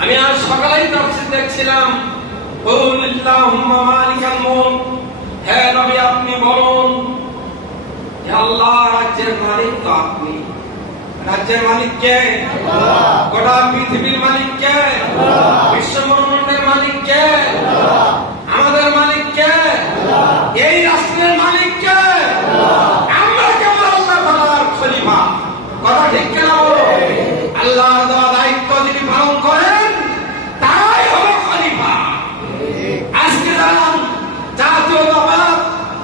আমি আজ সকালেই তাফসীর দেখছিলাম, কুল আল্লাহুম্মা মালিকাল মুলক, হে নবী আপনি বলুন, হে আল্লাহ রাজ্যের মালিক তো আপনি। রাজ্যের মালিক কে? আল্লাহ। গোটা পৃথিবীর মালিক কে? আল্লাহ। বিশ্বব্রহ্মাণ্ডের মালিক কে? আল্লাহ। আমাদের মালিক কে? আল্লাহ। এই রাষ্ট্রের মালিক কে? আল্লাহ। আমরা কেবল আল্লাহ তাআলার খলিফা। কথা ঠিক কিনা বলো? আল্লাহর দেওয়া দায়িত্ব যিনি পালন করেন তারাই হলো খলিফা। আজকে যারা জাতীয়তাবাদ,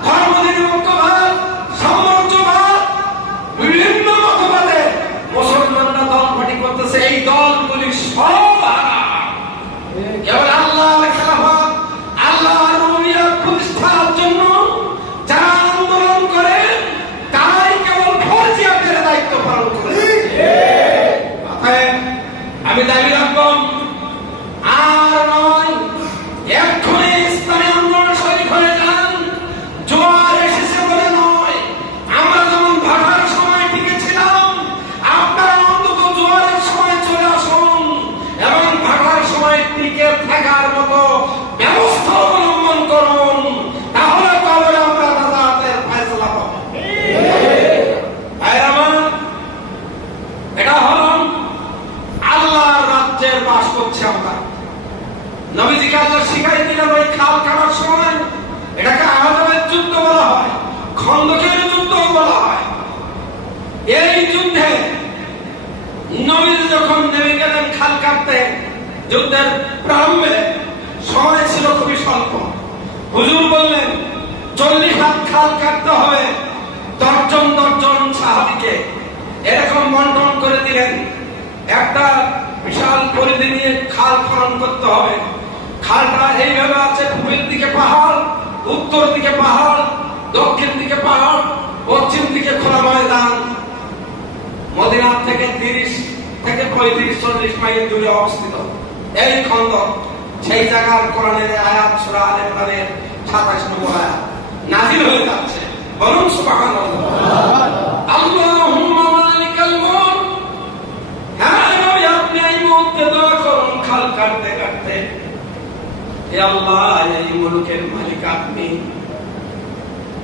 ধর্মনিরপেক্ষবাদ, সাম্রাজ্যবাদ, বিভিন্ন মতবাদে মুসলমানরা দলপাটি করতেছে, এই দলগুলি সব কেবল আল্লাহর খেলাফত, আল্লাহর রুবিয়ত প্রতিষ্ঠার জন্য যারা আন্দোলন করে তারাই কেবল ফরজিয়াতের দায়িত্ব পালন করে। আমি দাবি রাখব, আর নয় এক্ষুনি ইসলামী আন্দোলন শরীক হয়ে যান। জোয়ার এসেছে বলে নয়, আমরা যেমন ভাটার সময় টিকেছিলাম, আপনারা অন্তত জোয়ারের সময় চলে আসুন এবং ভাটার সময় টিকে থাকার মতো ব্যবস্থা অবলম্বন করুন, তাহলে তবে আমরা নাজাতের ফয়সালা পাবো। এটা হলো আল্লাহর রাজ্যের বাস করছে আমরা। নবীজিকে আল্লাহ শিখাই দিলেন ওই খাল কাটার সময়, এটাকে আহজাবের যুদ্ধ বলা হয়, খন্দকের যুদ্ধ বলা হয়। এই যুদ্ধে নবীজি যখন নেমে গেলেন খাল কাটতে, যুদ্ধের প্রারম্ভে সময় ছিল খুবই স্বল্প। হুজুর বললেন 40 হাত খাল কাটতে হবে, 10 জন সাহাবীকে এরকম বন্টন করে দিলেন। একটা বিশাল পরিধি নিয়ে খাল খনন করতে হবে। খালটা এইভাবে আছে, পূবের দিকে পাহাড়, উত্তর দিকে পাহাড়, দক্ষিণ দিকে পাহাড়, পশ্চিম দিকে খোলা ময়দান। মদিনা থেকে 30 থেকে 35-40 মাইল দূরে অবস্থিত এই খন্দক। সেই জায়গার কোরআনের আয়াত সূরা আলে ইমরানের 27 নম্বর আয়াত নাযিল হয়ে যাচ্ছে। বলুন সুবহানাল্লাহ। আল্লাহুম্মা মালিকাল মুলক, হ্যাঁ নবী আপনি এই মুহূর্তে দোয়া করুন খাল কাটতে কাটতে, হে আল্লাহ এই মুলকের মালিক আপনি।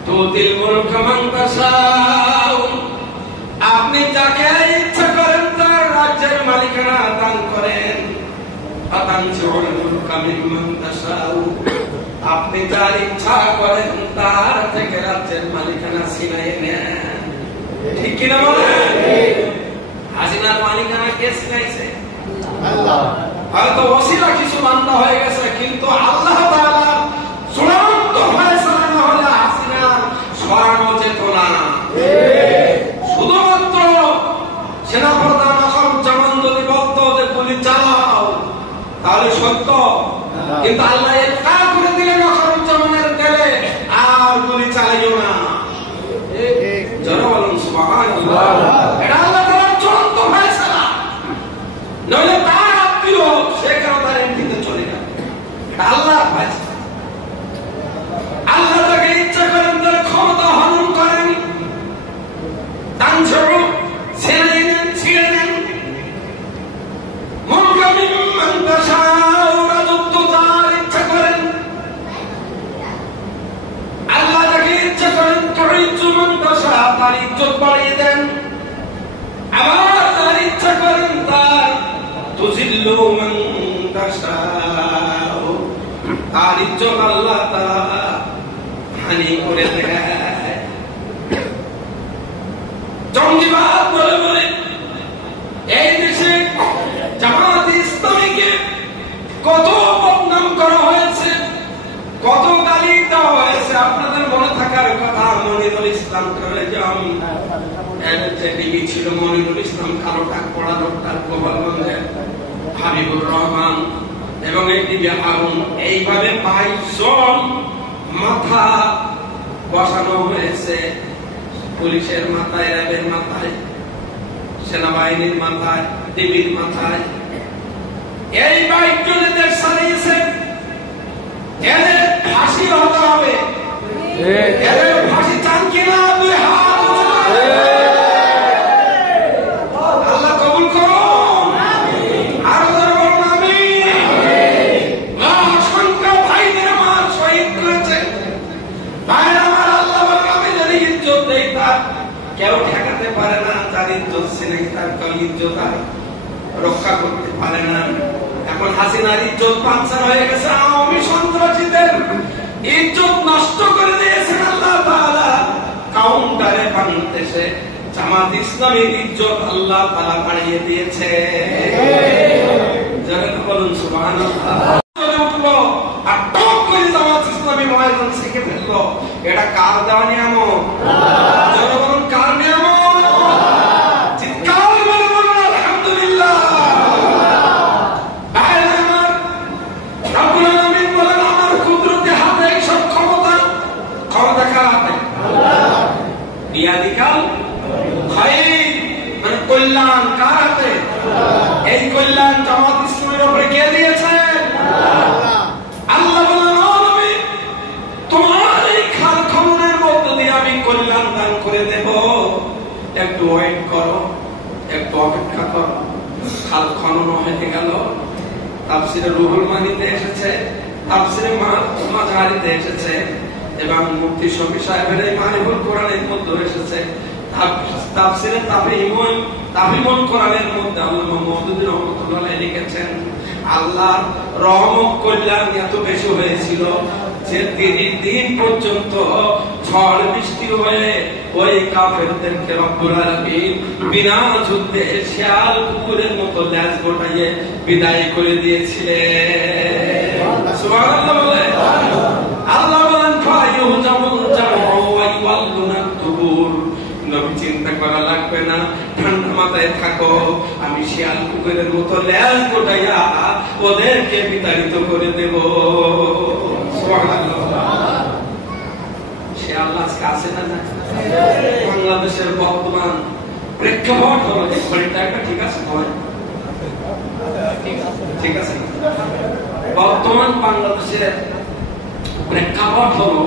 তুতিল মুলকা মান তাশাউ, আপনি যাকে ইচ্ছা করেন তার রাজ্যের মালিকানা দান করেন। আতানজিউল মুলকা মিম্মান তাশাউ, আপনি যার ইচ্ছা করেন তার থেকে রাজ্যের মালিকানা ছিনিয়ে নেন। ঠিক কিনা বলেন? হাসিনার মালিকানা কে ছিনাইছে? আল্লাহ। হয়তো ওসিলা কিছু বান্দা হয়ে গেছে, কিন্তু আল্লাহ তাআলা চূড়ান্ত ফয়সালা না হলে হাসিনা সরানো যেত না। শুধুমাত্র সেনাপ্রধান আখরুজ্জামান যদি বলতো যে গুলি চালাও তাহলে সত্য, কিন্তু আল্লাহ এটা করে দিলেন আখরুজ্জামানের গেলে আর গুলি চালিও না। যারা বলুন সুবহানাল্লাহ। এটা আল্লাহ তাআলার চূড়ান্ত ফয়সালা, নইলে তার আত্মীয় সে কেন তার এমপিতে চলে যাবে। এটা আল্লাহর ফয়সালা। আল্লাহ তাকে ইচ্ছা করেন তার ক্ষমতা হরণ করেন, তানজিউ ছেড়ে দেন, ছিঁড়ে দেন। মুলকা মিম্মান তাশাউ, রাজত্ব যার ইচ্ছা করেন। আল্লাহ তাকে ইচ্ছা করেন তুইজ্জু মান তাশাউ, তার ইজ্জত বাড়িয়ে দেন। আবার তার ইচ্ছা করেন তার তুযিল্লু মান তাশাউ, তার ইজ্জত আল্লাহ তাআলা হানি করে দেয়। জঙ্গিবাদ বলে বলে এই দেশে জামাত ইসলামীকে কত বদনাম করা হয়েছে, কত গালি দেওয়া হয়েছে। আপনাদের মনে থাকার কথা, মনিরুল ইসলাম টিভি ছিল, মনিরুল ইসলাম কালো টাক পড়া লোকটার গোপালগঞ্জের হাবিবুর রহমান এবং এই টিভি হারুন, এইভাবে 22 জন মাথা বসানো হয়েছে। পুলিশের মাথায়, র্যাবের মাথায়, সেনাবাহিনীর মাথায়, টিভির মাথায়। এই 22 জনের দেশ চালিয়েছে। এদের ফাঁসি হতে হবে। এদের ফাঁসি চান কিনা? 2 হাত আল্লাহ কবুল করুন। আরো বলুন আমিন। রক্ষা করতে পারে না। এখন হাসিনার ইজ্জত পাঞ্চার হয়ে গেছে, আওয়ামী সন্ত্রাসীদের ইজ্জত নষ্ট করে দিয়েছেন আল্লাহ তাআলা। কাউন্টারে বাংলাদেশে জামাত ইসলামের ইজ্জত আল্লাহ তাআলা বাড়িয়ে দিয়েছে। যারা বলুন সুবহানাল্লাহ। আর টক করে জামাত ইসলামী ময়দান থেকে ফেললো, এটা কার দেওয়া নিয়ামত? যারা বলুন কার নিয়ামত? চিৎকার করে বলুন আলহামদুলিল্লাহ। রব্বুল আলামিন বলেন আমার কুদরতি হাতে সব ক্ষমতা। ক্ষমতা কার হাতে? বিয়াদিকাল খায়র, মানে কল্যাণ কার হাতে? এই কল্যাণ জামাত ইসলামের উপরে কে দিয়েছেন? আল্লাহ বলেন ও নবী, তোমার এই খাল খননের মধ্য দিয়ে আমি কল্যাণ দান করে দেব, একটু ওয়েট করো, একটু অপেক্ষা করো। খাল খনন হয়ে গেল, তাফসিরে রুহুল মানিতে এসেছে, তাফসিরে মাজারিতে এসেছে, এবং মুফতি শফি সাহেবের এই মারিফুল কোরআনের মধ্যে এসেছে, তাফসিরে তাফহিমুল কোরআনের মধ্যে আল্লামা মওদুদী রাহমাতুল্লাহ লিখেছেন আল্লাহ রহমত কল্যাণ এত বেশি হয়েছিল যে দিন পর্যন্ত ঝড় বৃষ্টি হয়ে ওই কাফেরদেরকে রব্বুল আলামিন বিনা যুদ্ধে শিয়াল কুকুরের মতো ল্যাজ গোটাইয়ে বিদায় করে দিয়েছিলেন। সুবহানাল্লাহ বলে আল্লাহ বলেন ফায়ুহজামুল জামউ ওয়া ইওয়াল্লুনা দুবুর। নবী চিন্তা করা লাগবে না, ঠান্ডা মাথায় থাকো, আমি শিয়াল কুকুরের মতো ল্যাজ গোটাইয়া ওদেরকে বিতাড়িত করে দেব। সুবহানাল্লাহ। শিয়াল আজকে আছে না? বাংলাদেশের বর্তমান প্রেক্ষাপট হলো এই ঘড়িটা একটা ঠিক আছে, ঠিক আছে। বর্তমান বাংলাদেশের প্রেক্ষাপট হলো